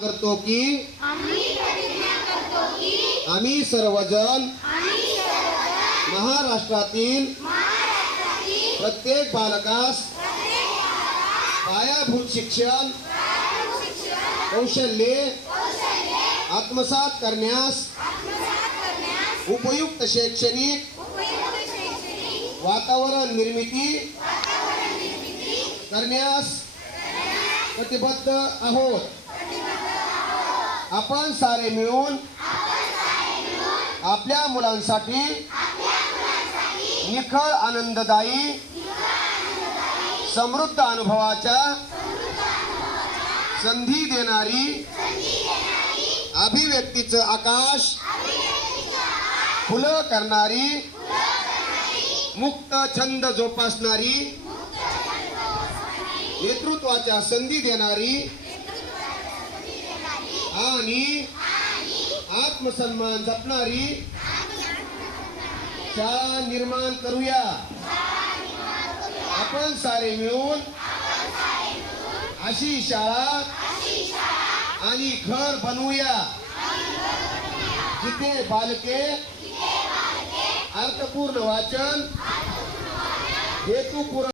करतो की? आम्ही सर्वजण महाराष्ट्रातील प्रत्येक बालकास पायाभूत शिक्षण कौशल्ये आत्मसात करण्यास उपयुक्त शैक्षणिक वातावरण निर्मिती करण्यास प्रतिबद्ध आहोत. आपण सारे मिळून आपल्या मुलांसाठी निखळ आनंददायी समृद्ध अनुभवाच्या संधी देणारी अभिव्यक्तीचं आकाश फुलं करणारी मुक्त छंद जोपासणारी नेतृत्वाच्या संधी देणारी आणि आत्मसन्मान जपणारी शाळा निर्माण करूया. आपण सारे मिळून अशी शाळा आणि घर बनवूया. जिथे बालके अर्थपूर्ण वाचन हेतुपूर्ण